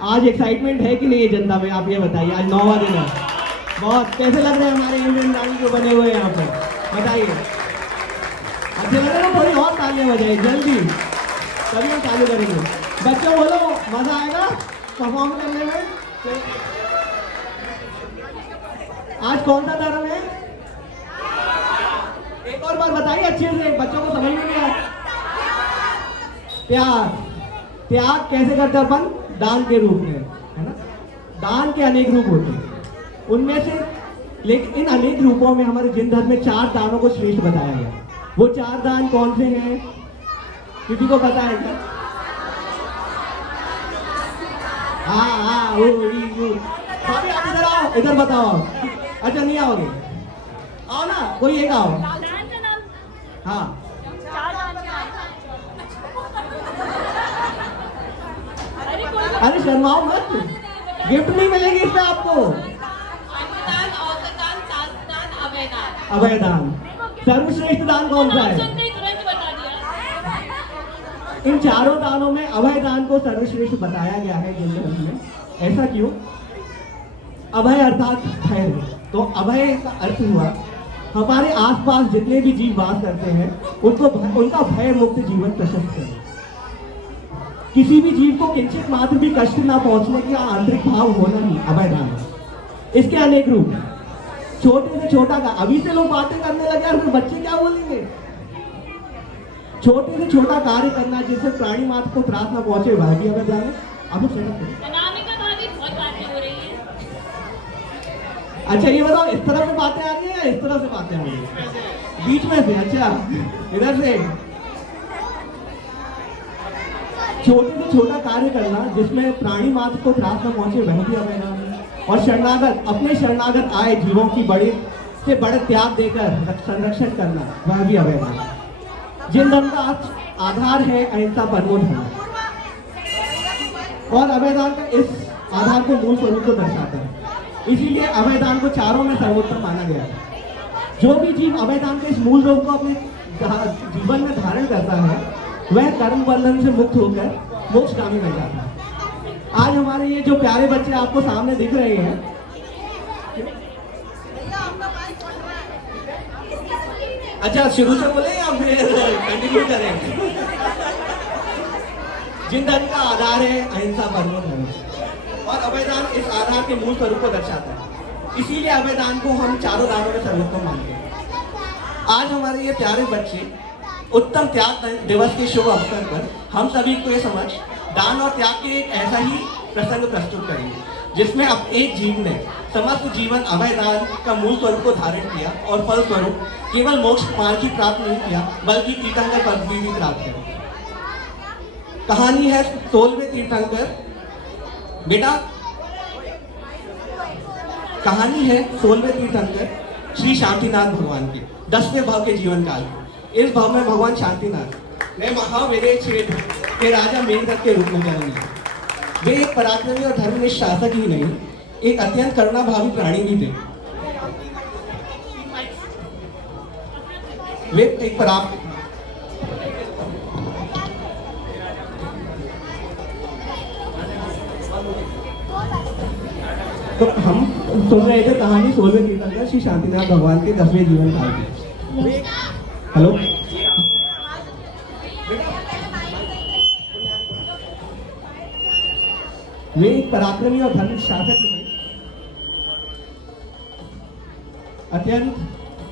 आज एक्साइटमेंट है कि नहीं है जनता में, आप ये बताइए। आज 9वां दिन है, बहुत कैसे लग रहे हैं हमारे इंडियन आर्मी जो बने हुए हैं यहाँ पे, बताइए। अच्छे लग रहे हैं? थोड़ी और तालियां बजाइए जल्दी, तभी हम चालू करेंगे। बच्चों बोलो, मजा आएगा परफॉर्म करने में। आज कौन सा धर्म है? एक और बार बताइए अच्छे से, बच्चों को समझ में नहीं आया। त्याग। त्याग कैसे करते हैं अपन? दान के रूप में, है ना। दान के अनेक रूप होते हैं, उनमें से लेकिन इन अनेक रूपों में हमारे जिन धर्म में 4 दानों को श्रेष्ठ बताया गया। वो 4 दान कौन से हैं? किसी को पता है क्या? हाँ, वो भाभी आप इधर आओ, इधर बताओ। अच्छा नहीं आओगे, आओ ना, कोई एक आओ। हाँ, अरे शर्माओ मत, गिफ्ट नहीं मिलेगी इसमें आपको। अभय दान। सर्वश्रेष्ठ दान कौन सा है? इन 4 दानों में अभय दान को सर्वश्रेष्ठ बताया गया है हिंदू धर्म में। ऐसा क्यों? अभय अर्थात भय, तो अभय का अर्थ हुआ हमारे आसपास जितने भी जीव वास करते हैं उनको उनका भय मुक्त जीवन प्रशस्त करें। किसी भी जीव को किंचित मात्र भी कष्ट ना पहुंचने का आंतरिक भाव होना ही अभय दान है। इसके अनेक रूप, छोटे से छोटा का, अभी से लोग बातें करने लगे और बच्चे क्या बोलेंगे। छोटे से छोटा कार्य करना जिससे प्राणी मात्र को त्रास ना पहुंचे, वह भी अभय दान है। आप लोग अच्छा ये बताओ, इस तरह से बातें आ रही है या इस तरह से बातें आ रही है? बीच में से। अच्छा, इधर से। छोटे से छोटा कार्य करना जिसमें प्राणी मात्र को त्रास न पहुंचे, वह भी अभय दान है। और शरणागत, अपने शरणागत आए जीवों की बड़े से बड़े त्याग देकर संरक्षण करना, वह भी अभय दान है। जिन धर्म का आधार है अहिंसा परमो धर्म, और अभय दान का इस आधार को मूल स्वरूप को दर्शाता है। इसीलिए अभय दान को 4 में सर्वोत्तम माना गया है। जो भी जीव अभय दान के इस मूल रूप को अपने जीवन में धारण करता है, वह कर्म बंधन से मुक्त होकर मोक्षगामी बन जाता है। आज हमारे ये जो प्यारे बच्चे आपको सामने दिख रहे हैं, अच्छा शुरू से बोले या फिर कंटिन्यू करें? जिन धर्म का आधार है अहिंसा परमो धर्म, और अभय दान इस आधार के मूल स्वरूप को दर्शाता है। इसीलिए अभय दान को हम 4 दानों में सर्वोत्तम मानते हैं। आज हमारे ये प्यारे बच्चे उत्तम त्याग दिवस के शुभ अवसर पर हम सभी को ये समझ दान और त्याग के एक ऐसा ही प्रसंग प्रस्तुत करेंगे जिसमें अब एक जीव ने समस्त जीवन अभय दान का मूल स्वरूप को धारण किया और फल स्वरूप केवल मोक्ष मार्ग ही प्राप्त नहीं किया, बल्कि तीर्थंकर पदवी भी प्राप्त की। कहानी है 16वें तीर्थंकर, बेटा कहानी है 16वें तीर्थंकर श्री शांतिनाथ भगवान के 10वें भाव के जीवन काल। इस भाव में भगवान शांतिनाथ ने महाविदय क्षेत्र के राजा मेघदत्त के रूप में जन्म लिया। वे एक पराक्रमी और धर्मनिष्ठ शासक ही नहीं, एक अत्यंत करुणाभावी प्राणी भी थे। वे एक तो हम सुन रहे थे कहानी 16वें तीर्थंकर श्री शांतिनाथ भगवान के 10वें जीवन काल की। हेलो, वे एक पराक्रमी और धर्म शासक थे, अत्यंत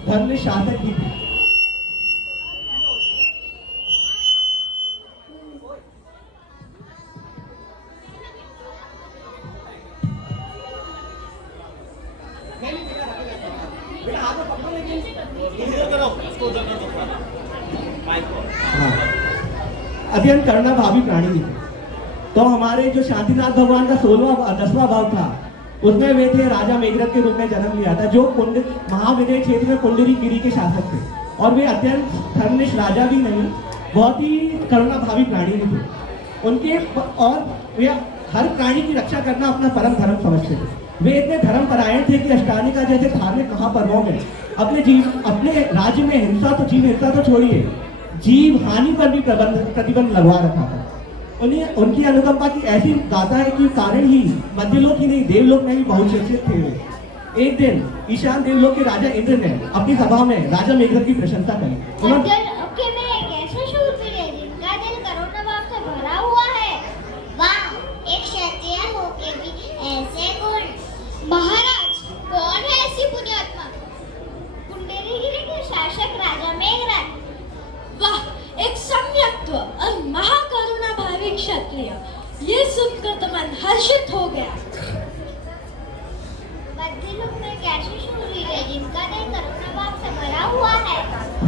धर्म शासक ही थे। अत्यंत करुणाभावी प्राणी भी थे। तो हमारे जो शांतिनाथ भगवान का 10वां भाव था, उसमें वे थे राजा मेघदत्त के रूप में जन्म लिया था, जो महाविदय क्षेत्र में पुंडरीगिरी के शासक थे। और वे अत्यंत धर्मनिष्ठ राजा भी नहीं, बहुत ही करुणाभावी प्राणी भी थे। उनके और वे हर प्राणी की रक्षा करना अपना परम धर्म समझते थे। वे इतने धर्मपरायण थे कि अष्टानिका जैसे धार्मिक महापर्वों में अपने राज्य में हिंसा तो जीव हिंसा तो छोड़िए, जीव हानि पर भी प्रतिबंध लगवा रखा था। उन्हें उनकी अनुकंपा की ऐसी गाथा है कि कारण ही मध्यलोक ही नहीं देवलोक में भी बहुचर्चित थे वे। एक दिन ईशान देवलोक के राजा इंद्र ने अपनी सभा में राजा मेघनाद की प्रशंसा करी। उन्होंने के में एक ऐसे शूरवीर है जिनका दिल करुणा भाव से भरा हुआ है। वाह, एक क्षत्रिय होके भी ऐसे गुण। महाराज, कौन है ऐसी पुण्यात्मा? कुंडलीगिरी के शासक राजा मेघनाद। वाह, एक सम्यक्त्व और महाकरुणा भावी क्षत्रिय। ये सुनकर तो मन हर्षित हो गया। मध्यलोक में एक ऐसे शूरवीर है जिनका दिल करुणा भाव से भरा हुआ है।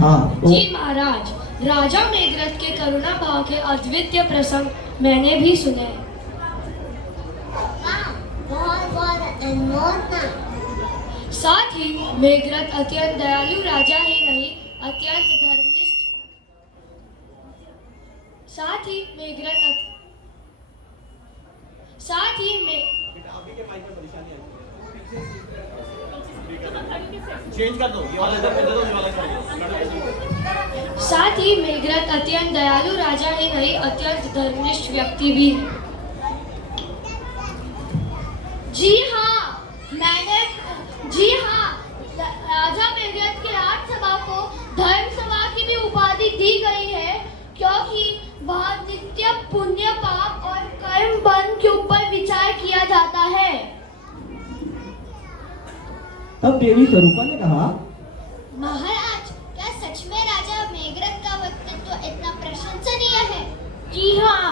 हाँ तो जी महाराज, राजा मेघनाद के करुणा भाव के अद्वितीय प्रसंग मैंने भी सुने हैं। वाह, बहुत बहुत अनमोल नाम। साथ ही मेघनाद अत्यंत दयालु राजा ही नहीं, अत्यंत धर्मिष्ठ। साथ ही मेघनाद चेंज कर दो, ये वाला इधर पे दे दो, ये वाला इधर। साथ ही मेघनाद अत्यंत दयालु राजा ही नहीं, अत्यंत धर्मिष्ठ व्यक्ति भी है। जी हाँ, राजा मेघनाद के राजसभा को धर्म सभा की भी उपाधि दी गई है, क्योंकि वह नित्य पुण्य पाप और कर्म बंध के ऊपर विचार किया जाता है। तब देवी स्वरूपा ने कहा, महाराज, क्या सच में राजा मेघनाद का व्यक्तित्व इतना प्रशंसनीय है? जी हाँ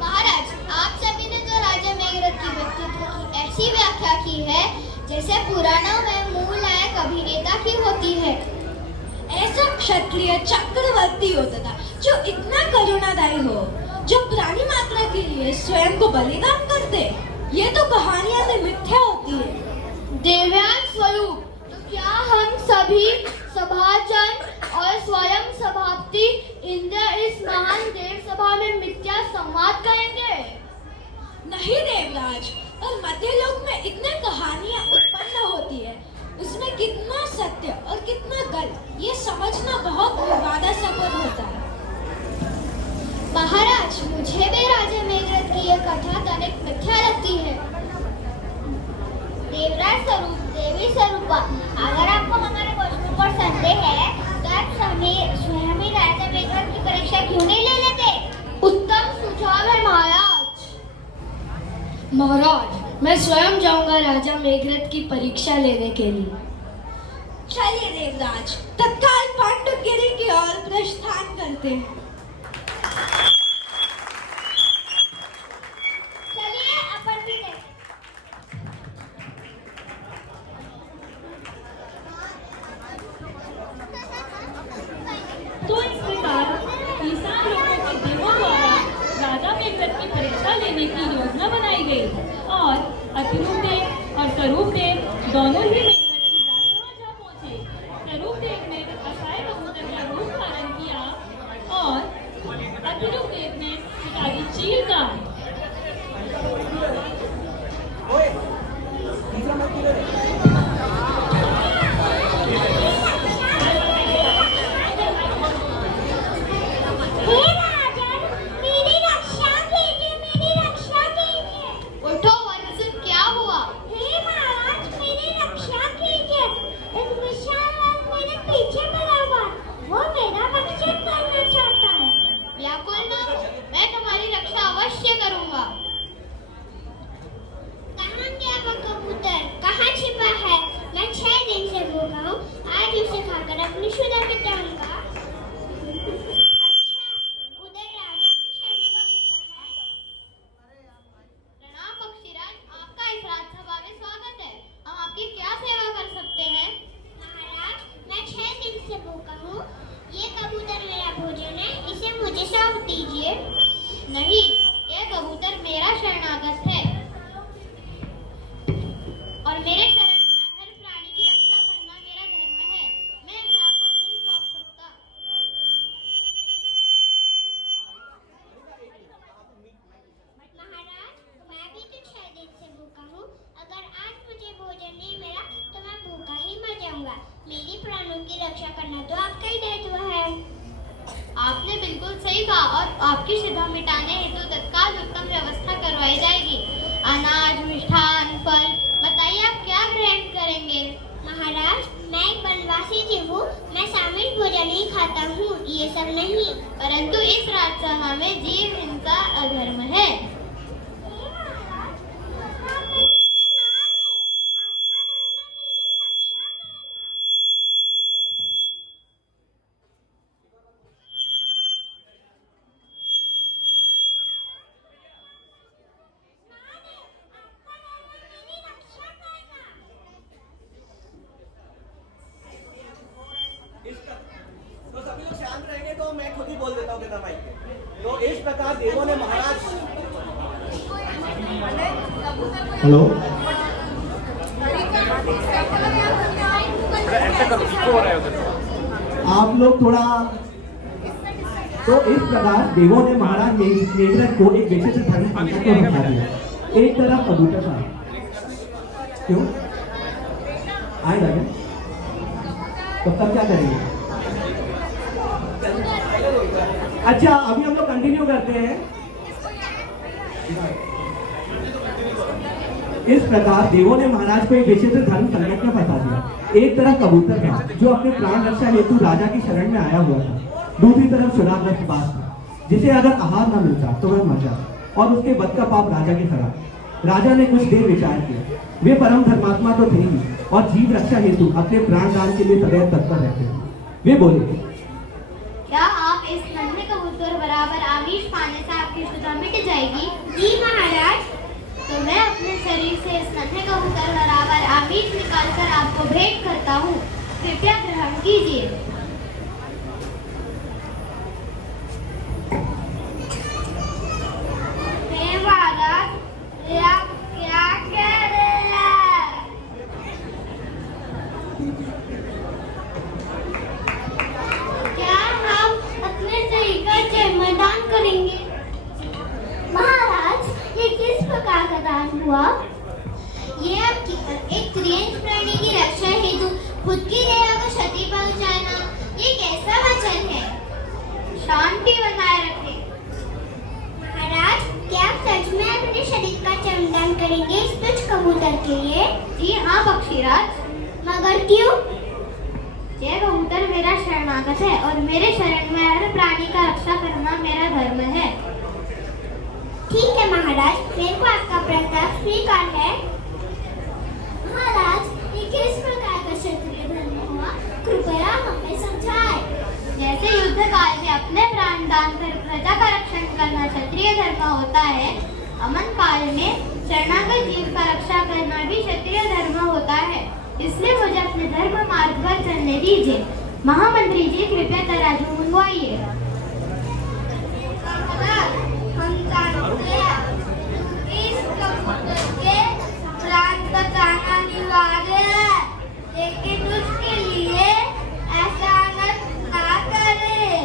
महाराज, आप सभी ने तो राजा मेघनाद के व्यक्तित्व की ऐसी व्याख्या की है जैसे पुराणों में मूल नायक अभिनेता की होती है। ऐसा क्षत्रिय चक्रवर्ती होता था जो इतना करुणादायी हो, जो प्राणी मात्रा के लिए स्वयं को बलिदान करते। ये तो कहानियां से मिथ्या होती है। देवयान स्वरूप, तो क्या हम सभी सभाजन और स्वयं सभापति इंद्र इस महान देव सभा में मिथ्या संवाद करेंगे? नहीं देवराज, पर मध्यलोक में इतने कहानियां उत्पन्न होती है, उसमें कितना सत्य और कितना गलत ये समझना बहुत विवादास्पद होता है। महाराज, मुझे भी राजा मेघनाद की यह कथा तनिक मिथ्या लगती है। देवराज स्वरूप, देवी स्वरूपा, अगर आपको हमारे प्रश्नों पर संदेह है तो आप स्वयं ही राजा मेघनाद की परीक्षा क्यों नहीं ले लेते? उत्तम सुझाव है महाराज। महाराज, मैं स्वयं जाऊंगा राजा मेघनाद की परीक्षा लेने के लिए। चलिए देवराज, तत्काल पांडुगिरी की ओर प्रस्थान करते हैं। चलिए, अपन भी देखें। तो इस प्रकार ईसान लोगों के देवों द्वारा राजा मेघनाद की परीक्षा लेने की योजना बनाई गई और अतिरूप देव और स्वरूप देव दोनों ही मेघनाद की राजसभा जा पहुंचे। स्वरूप देव ने असहाय कबूतर का रूप धारण किया और अतिरूप देव ने शिकारी चील का। उठो वत्स, क्या हुआ? व्याकुल न हो, मैं तुम्हारी रक्षा अवश्य करूंगा। कहाँ गया वो कबूतर? कहाँ छिपा है? मैं 6 दिन से भूखा हूँ, आज उसे खाकर अपनी शुदा मिटाऊंगा। अच्छा, उधर राजा के शरण में छिपा है। प्रणाम पक्षीराज, आपका इस राजसभा में स्वागत है। हम आपकी क्या सेवा कर सकते हैं? महाराज, मैं 6 दिन से भूखा हूँ। ये कबूतर मेरा भोजन है, इसे मुझे सौंप दीजिए। नहीं, यह कबूतर मेरा शरणागत है और मेरे शरण में हर प्राणी की रक्षा करना मेरा धर्म है। मैं इसे आपको नहीं सौंप सकता। महाराज, मैं भी तो 6 दिन से भूखा हूँ। अगर आज मुझे भोजन नहीं मिला तो मैं भूखा ही मर जाऊंगा। मेरी प्राणों की रक्षा करना तो आपका ही दायित्व है। आपने बिल्कुल सही कहा और आपकी शिधा मिटाने हेतु तत्काल उत्तम व्यवस्था करवाई जाएगी। अनाज, मिष्ठान, फल, बताइए आप क्या ग्रहण करेंगे? महाराज, मैं एक वनवासी जीव हूँ, मैं सामूहिक भोजन ही खाता हूँ, ये सब नहीं। परंतु इस राजसभा में जीव हिंसा अधर्म है। तो सभी लोग शांत रहेंगे तो मैं खुद ही बोल देता हूँ बिना माइक के। तो इस प्रकार देवों ने महाराज, हेलो, आप लोग थोड़ा, तो इस प्रकार देवों ने महाराज मेघरथ को एक विशिष्ट धर्म संकट में फंसा दिया। एक तरफ कबूतर था, क्यों आएगा क्या? तो तब क्या करेंगे? अच्छा, अभी हम लोग कंटिन्यू करते हैं। इस प्रकार देवों ने महाराज को एक विचित्र धर्म संकट में फंसा दिया। एक तरफ कबूतर था जो अपने प्राण रक्षा हेतु राजा की शरण में आया हुआ था, दूसरी तरफ शुराग्रस्त बाज था जिसे अगर आहार न मिलता तो वह मर जाता और उसके बद का पाप राजा के खिलाफ। राजा ने कुछ देर विचार किया। वे परम धर्मात्मा तो थे ही और जीव रक्षा हेतु अपने प्राण दान के लिए सदैव तत्पर रहते थे। वे बोले, क्या आप इस नन्हे कबूतर बराबर आमिष पाने से आपकी शुदा मिट जाएगी? जी महाराज। तो मैं अपने शरीर से इस नन्हे कबूतर बराबर आमिष निकालकर आपको भेंट करता हूँ, कृपया ग्रहण कीजिए। महाराज, आप क्या कह रहे हैं? क्या हम अपने शरीर का जन्मदान करेंगे? महाराज, ये किस प्रकार का दान हुआ? ये आपकी एक त्रियंश प्राणी की रक्षा हेतु खुद की देह को क्षति पहुंचाना, ये कैसा वचन है? शांति बनाए रखें। महाराज, क्या आप सच में अपने शरीर का जन्मदान करेंगे इस तुच्छ कबूतर के लिए? जी हाँ पक्षीराज। मगर क्यों? यह कबूतर मेरा शरणागत है और मेरे शरण में हर प्राणी का रक्षा करना मेरा धर्म है। ठीक है महाराज, मेरे को आपका प्रस्ताव स्वीकार है। महाराज, ये किस प्रकार का क्षत्रिय धर्म हुआ, कृपया हमें समझाएं। जैसे युद्ध काल में अपने प्राण दान कर प्रजा का रक्षण करना क्षत्रिय धर्म होता है, अमन काल में शरणागत जीव का रक्षा करना भी क्षत्रिय धर्म होता है। इसलिए मुझे अपने धर्म मार्ग पर चलने दीजिए। महामंत्री जी, कृपया तराजू मंगवाइए। हम जानते हैं इस कबूतर के प्राण बचाना अनिवार्य है, लेकिन उसके लिए ऐसा ना करें।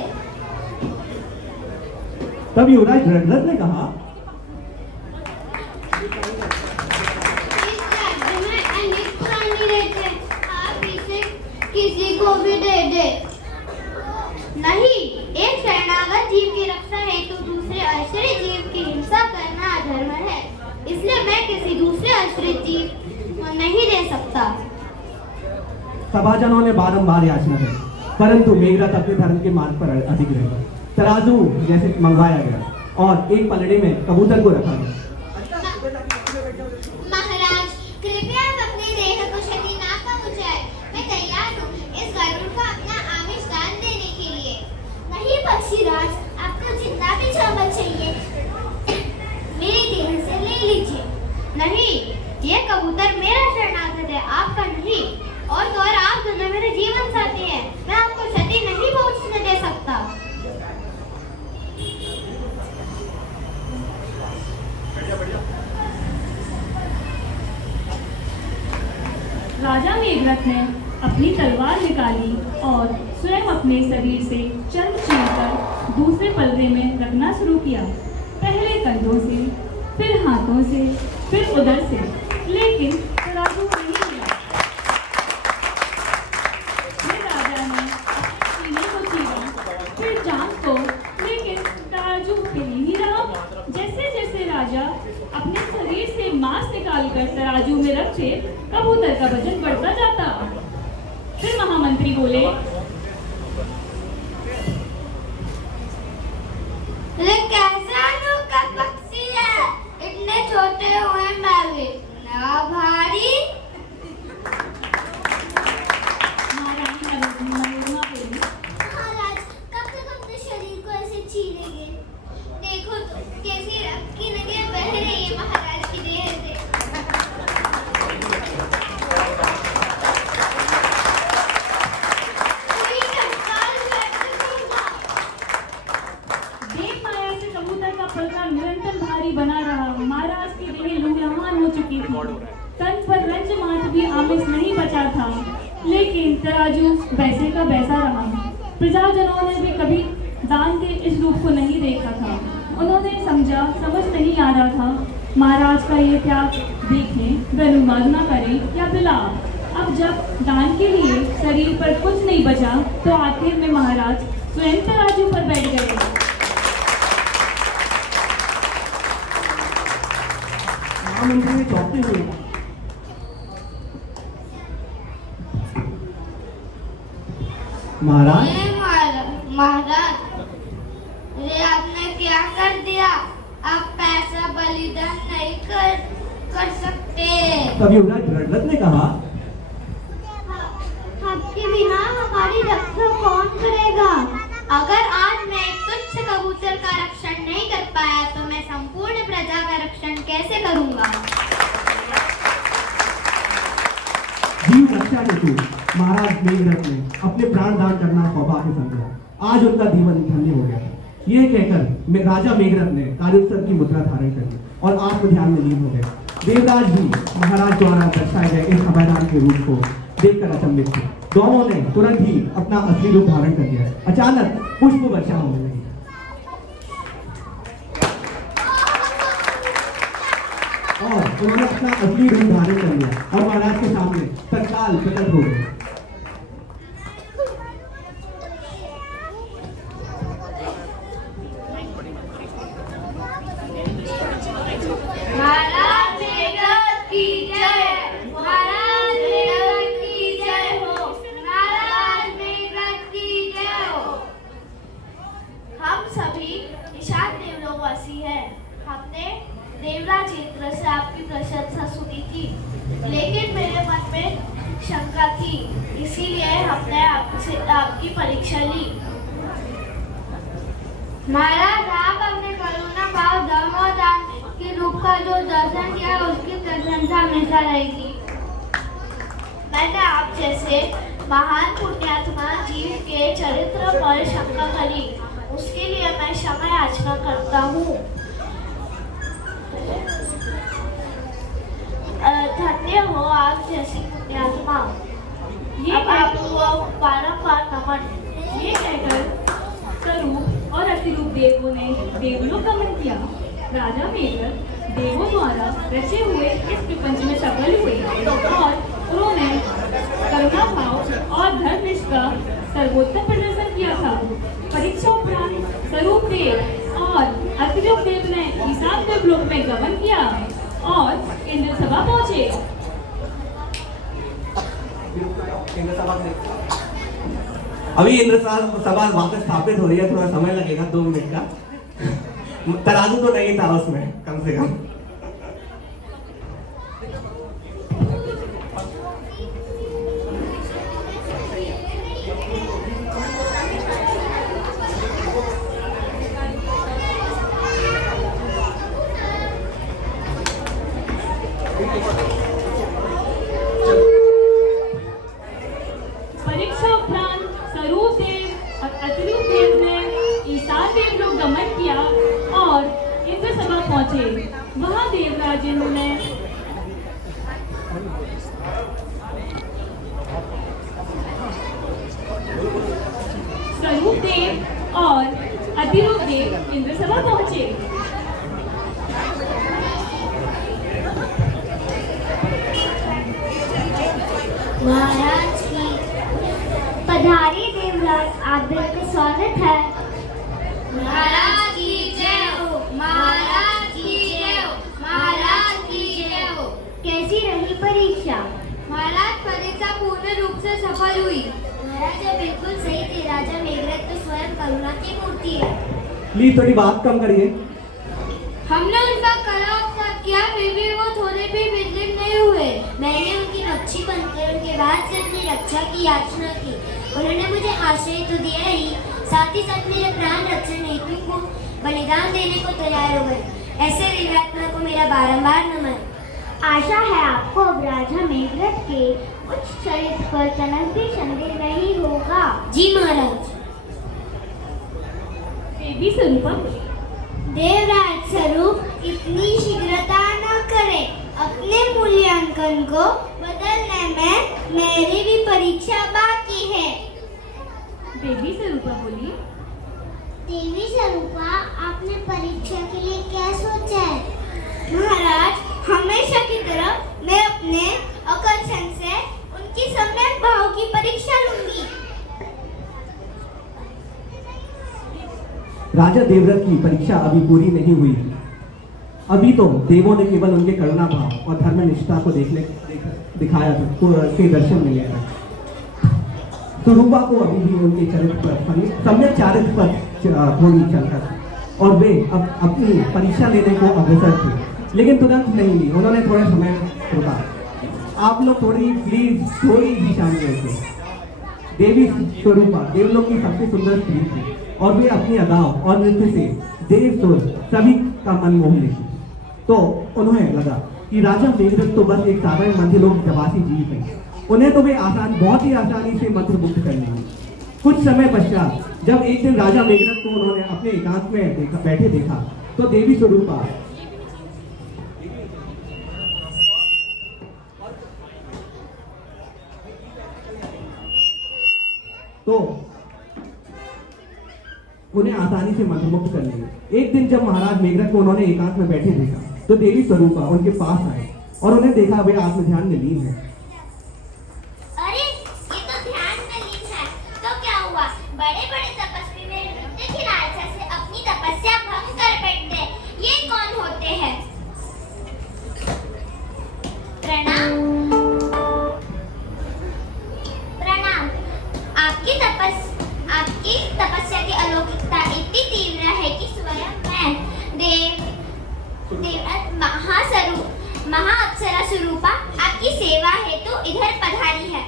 तब युवराज रघुनाथ ने कहा, इस राज्य में अनेक प्राणी रहते हैं, आप इसे किसी को भी दे दे। नहीं, एक शरणागत जीव की रक्षा हेतु दूसरे आश्रित जीव की हिंसा करना अधर्म है, इसलिए मैं किसी दूसरे आश्रित जीव को नहीं दे सकता। सभाजनों ने बारंबार याचना की, परंतु मेघरथ अपने धर्म के मार्ग पर अधिक रहे। तराजू जैसे मंगवाया गया और एक पलड़े में कबूतर को रखा गया। महाराज, कृपया आप अपने देह को क्षति ना पहुंचाएं। मैं तैयार हूँ इस गरुड़ को अपना आमिष दान देने के लिए। नहीं पक्षीराज, आपको जितना भी चावल चाहिए मेरे देह से ले लीजिए। नहीं, ये कबूतर मेरा शरणागत है, आपका नहीं। और आप दोनों मेरे जीवन साथी हैं, मैं आपको क्षति नहीं पहुंचने दे सकता। राजा मेघरथ ने अपनी तलवार निकाली और स्वयं अपने शरीर से चंद चीरकर दूसरे पलड़े में रखना शुरू किया। पहले कंधों से, फिर हाथों से, फिर उधर से, लेकिन तराजू नहीं मिला। फिर राजा ने अपने सीने को चीरा, फिर जांच डालकर तराजू में रखते, कबूतर का वजन बढ़ता जाता। फिर महामंत्री बोले, कैसा अनोखा पक्षी है, इतने छोटे हुए मैं भी इतना भारी। महारानी मनोरमा बोली, महाराज कब तक अपने शरीर को ऐसे चीरेंगे? देखो तो कैसी रक्त की नदियां बह रही है महाराज की देह से। कोई तत्काल व्यक्त होगा। देव माया से कबूतर का पलका निरंतर भारी बना रहा। महाराज की देह लहूलुहान हो चुकी थी। तन पर रंज मात्र भी आमिष नहीं बचा था, लेकिन तराजू वैसे का वैसा रहा। प्रजाजनों ने भी कभी दान के इस रूप को नहीं देखा था। उन्होंने समझ नहीं आ रहा था महाराज का ये त्याग देखें, वह उन्मादना करें या विलाप। अब जब दान के लिए शरीर पर कुछ नहीं बचा, तो आखिर में महाराज स्वयं तराजू पर बैठ गए। महामंत्री ने चौंकते हुए महाराज, महाराज ये आपने क्या कर दिया? आप पैसा बलिदान नहीं कर सकते। तब युवराज गणरथ ने कहा, आपके बिना हमारी रक्षा कौन करेगा? अगर आज मैं एक तुच्छ कबूतर का रक्षण नहीं कर पाया तो मैं संपूर्ण प्रजा का रक्षण कैसे करूंगा? जीव रक्षा हेतु महाराज मेघरथ ने अपने प्राण दान करना सौभाग्य समझा। आज उनका जीवन धन्य हो गया। यह कहकर राजा मेघरथ ने कारुत्सव की मुद्रा धारण कर ली और आत्म ध्यान में लीन हो गए। देवराज भी महाराज द्वारा दर्शाए गए इस अभयदान के रूप को देखकर अचंभित थे। दोनों ने तुरंत ही अपना असली रूप धारण कर लिया। अचानक पुष्प वर्षा होने लगी और उन्होंने अपना असली रूप धारण कर लिया और महाराज के सामने तत्काल प्रकट हो गए। महाराज मेघरथ की जय, महाराज मेघरथ की जय हो, महाराज मेघरथ की जय हो। हम सभी ईशान देवलोकवासी हैं। हमने देवराज इंद्र से आपकी प्रशंसा सुनी थी, लेकिन मेरे मन में शंका थी, इसीलिए हमने आपकी परीक्षा ली। महाराज आप अपने करुणा भाव धर्म और दान के रूप का जो दर्शन किया उसकी प्रशंसा हमेशा रहेगी। मैंने आप जैसे महान पुण्यात्मा जीव के चरित्र पर शंका करी, उसके लिए मैं क्षमा याचना करता हूँ। धन्य हो आप जैसी पुण्यात्मा। ये अब आपको बारंबार नमन। ये कहकर स्वरूप और अतिरूप देवों ने देवलोक गमन किया। राजा मेघरथ देवों द्वारा रचे हुए इस प्रपंच में सफल हुए और उन्होंने करुणा भाव और धर्मनिष्ठ का सर्वोत्तम प्रदर्शन किया था। परीक्षा उपरांत स्वरूप देव और अतिरूप देव ने ईशान देवलोक में गमन किया और इंद्र सभा पहुंचे। अभी इंद्र सभा वापस स्थापित हो रही है, थोड़ा समय लगेगा 2 मिनट का। तराजू तो नहीं था उसमें कम से कम। परीक्षा उपरांत स्वरूप देव और अतिरूप देव ने ईशान देवलोक गमन किया और इंद्र सभा पहुंचे। वहां देवराज इंद्र ने स्वरूप देव और अतिरूप देव इंद्र सभा पहुंचे। महाराज की पधारी देवराज, आपका स्वागत है। महाराज की जय हो, महाराज की जय हो, महाराज की जय हो। परीक्षा? महाराज, परीक्षा पूर्ण रूप से सफल हुई। महाराज ये बिल्कुल सही थी। राजा मेघरथ तो स्वयं करुणा की मूर्ति है। प्लीज थोड़ी बात कम करिए। हमने उनका कड़ा उपचार किया, फिर भी वो थोड़े भी विचलित नहीं हुए। मैंने उनकी रक्षी बनकर उनके बाद से अपनी रक्षा की याचना की। उन्होंने मुझे आश्रय तो दिया ही, साथ ही साथ मेरे प्राण रक्षण हेतु को बलिदान देने को तैयार हो गए। ऐसे वीरात्मा को मेरा बारंबार नमन। आशा है आपको अब राजा मेघरथ के उच्च चरित्र पर तनक भी संदेह नहीं होगा। जी महाराज। देवी स्वरूपा, देवराज स्वरूप इतनी शीघ्रता न करें। अपने मूल्यांकन को बदलने में मेरी भी परीक्षा बाकी है। देवी स्वरूपा बोली, देवी स्वरूपा, आपने परीक्षा के लिए क्या सोचा है? महाराज, हमेशा की तरह मैं अपने आकर्षण से उनकी सम्यक भाव की परीक्षा लूंगी। राजा देवव्रत की परीक्षा अभी पूरी नहीं हुई थी। अभी तो देवों ने केवल उनके करुणा भाव और धर्मनिष्ठा को दिखाया था, के दर्शन मिले थे। स्वरूपा को अभी भी उनके चरित्र पर, सम्यक चारित्र पर थोड़ी शंका थी और वे अब अपनी परीक्षा लेने को अग्रसर थे, लेकिन तुरंत नहीं ली। उन्होंने थोड़ा समय रोका। आप लोग थोड़ी ही शामिल हुए थे। देवी स्वरूपा देवलोक की सबसे सुंदर स्त्री थी और वे अपनी अदाओं और नृत्य से देव सुर सभी का मन मोह लेती। तो उन्हें लगा कि राजा मेघरथ तो बस एक साधारण मध्यलोक निवासी जीव है, उन्हें तो वे बहुत ही आसानी से मंत्र मुक्त कर लेंगे। कुछ समय पश्चात जब एक दिन राजा मेघरथ को उन्होंने अपने एकांत में बैठे देखा तो देवी स्वरूपा तो उन्हें आसानी से मंत्रमुक्त कर लेंगे। एक दिन जब महाराज मेघरथ को उन्होंने एकांत में बैठे देखा तो देवी स्वरूपा उनके पास आए और उन्हें देखा वे आत्म ध्यान में लीन है। अरे, ये तो ध्यान में लीन है। तो क्या हुआ? बड़े-बड़े तपस्वी मेरे नृत्य की लालसा से अपनी तपस्या भंग कर बैठते। ये कौन होते हैं? प्रणाम। प्रणाम। आपकी तपस्या की अलौकिकता इतनी तीव्र है कि स्वयं मैं महाअप्सरा स्वरूपा आपकी सेवा हेतु इधर पधारी है।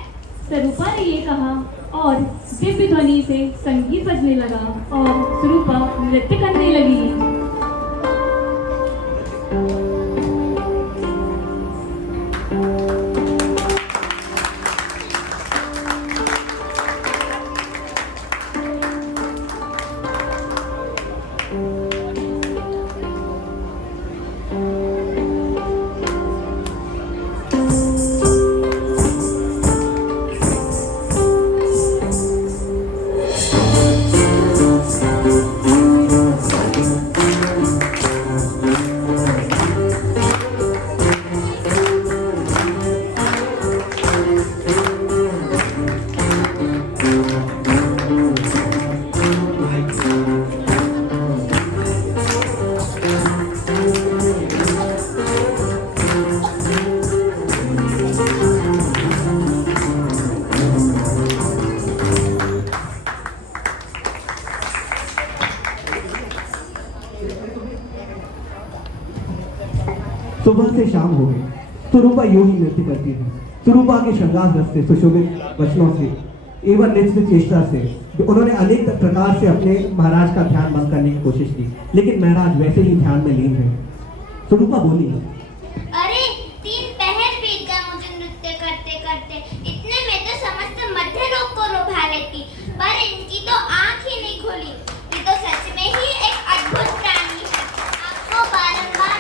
स्वरूपा ने ये कहा और दिव्य ध्वनि से संगीत बजने लगा और स्वरूपा नृत्य करने लगी। सुबह से शाम हो गई। स्वरूपा यूं ही नृत्य करती थी। स्वरूपा के श्रृंगार रस से, सुशोभित वचनों से एवं नृत्य चेष्टा से उन्होंने अनेक प्रकार से अपने महाराज का ध्यान भंग करने की कोशिश की, लेकिन महाराज वैसे ही ध्यान में लीन है। स्वरूपा बोली, अरे 3 पहर बीत गए मुझे नृत्य करते करते। इतने में तो समस्त मध्य लोक को लुभा लेती, पर इनकी तो आंख ही नहीं खुली। ये तो सच में ही एक अद्भुत प्राणी है। आपको बारंबार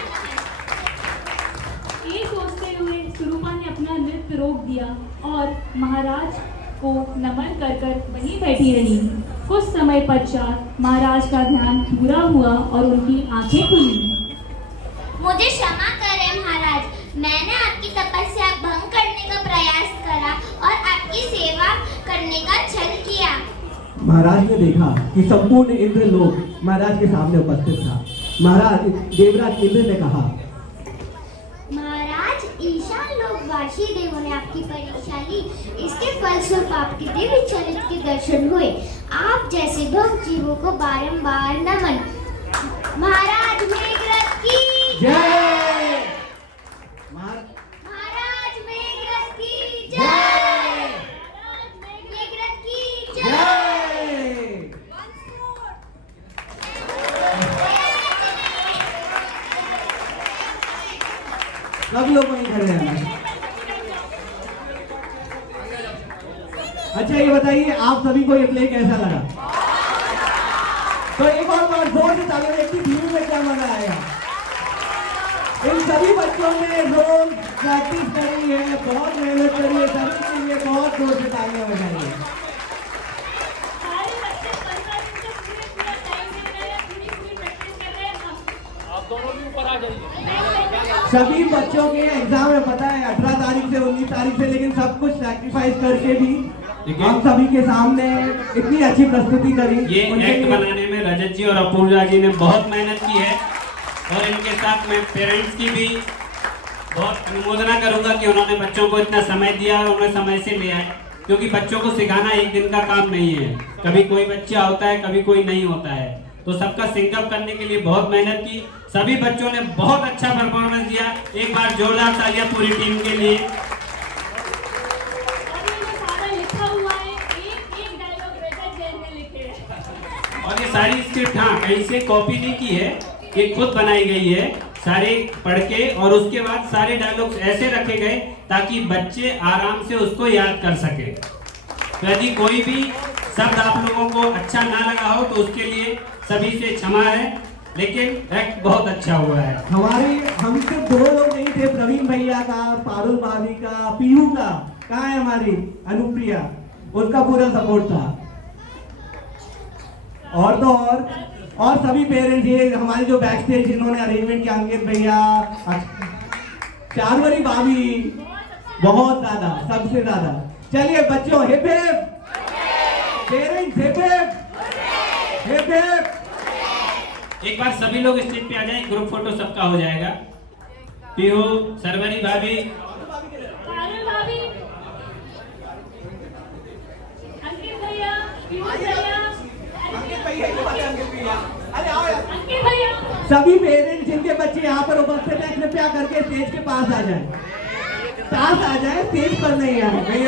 ये सोचते हुए स्वरूपा ने अपना नृत्य रोक दिया और महाराज को नमन कर कर वहीं बैठी रही। कुछ समय पश्चात महाराज का ध्यान पूरा हुआ और उनकी आंखें खुली। मुझे क्षमा करें महाराज, मैंने आपकी तपस्या भंग करने का प्रयास करा और आपकी सेवा करने का छल किया। महाराज ने देखा कि संपूर्ण इंद्र लोग महाराज के सामने उपस्थित था। महाराज देवराज इंद्र ने कहा, महाराज आज ईशान लोकवासी देवों ने आपकी परीक्षा ली, इसके फलस्वरूप आपके दिव्य चरित्र के दर्शन हुए। आप जैसे भक्त जीवों को बारंबार नमन। महाराज मेघरथ की जय। महाराज मेघरथ की जय। महाराज मेघरथ की जय। जय। सब लोग वहीं खड़े हैं। अच्छा ये बताइए आप सभी को ये प्ले कैसा लगा? तो एक और बार जोर से तालियां देखती टीवी में क्या मजा आएगा। इन सभी बच्चों ने रोज प्रैक्टिस करी है, बहुत मेहनत करी है, सभी के लिए बहुत जोर से तालियां बजाइए। सारे बच्चे 15 दिन से पूरा टाइम दे रहे हैं, पूरी प्रैक्टिस कर रहे हैं। आप दोनों भी ऊपर आ जाइए। सभी बच्चों के एग्जाम में पता है 18 तारीख से 19 तारीख से, लेकिन सब कुछ सैक्रिफाइस करके भी हम सभी के सामने इतनी अच्छी प्रस्तुति करी। ये एक्ट बनाने में रजत जी और अपूर्वा जी ने बहुत मेहनत की है और इनके साथ मैं पेरेंट्स की भी बहुत अनुमोदना करूंगा कि उन्होंने बच्चों को इतना समय दिया और उन्हें समय से ले आए, क्योंकि बच्चों को सिखाना एक दिन का काम नहीं है। कभी कोई बच्चा होता है, कभी कोई नहीं होता है, तो सबका सिंकअप करने के लिए बहुत मेहनत की। सभी बच्चों ने बहुत अच्छा परफॉर्मेंस दिया। एक बार जोरदार तालियां पूरी टीम के लिए। और ये सारी स्क्रिप्ट हाँ कहीं से कॉपी नहीं की है, ये खुद बनाई गई है, सारे पढ़ के, और उसके बाद सारे डायलॉग्स ऐसे रखे गए ताकि बच्चे आराम से उसको याद कर सके। तो यदि कोई भी शब्द आप लोगों को अच्छा ना लगा हो तो उसके लिए सभी से क्षमा है, लेकिन एक्ट बहुत अच्छा हुआ है। हम सिर्फ 2 लोग नहीं थे, प्रवीण भैया का, पारुल भाभी का, पीहू का, कहाँ है हमारी अनुप्रिया, उसका पूरा सपोर्ट था। और तो और सभी पेरेंट्स, ये हमारे जो बैक स्टेज जिन्होंने अरेंजमेंट किया, अंकित भैया, चारवरी भाभी, बहुत ज्यादा, सबसे ज्यादा। चलिए बच्चों, hip hip, parents hip hip, hip hip. एक बार सभी लोग स्टेज पे आ जाएं, ग्रुप फोटो सबका हो जाएगा। पीहू, सरवरी भाभी, पारुल भाभी, अंकित भैया, पीयूष भैया, अंकित भैया, सभी पेरेंट्स जिनके बच्चे यहाँ पर उपस्थित हैं, कृपया करके स्टेज के पास आ जाएं, स्टेज पर नहीं आए।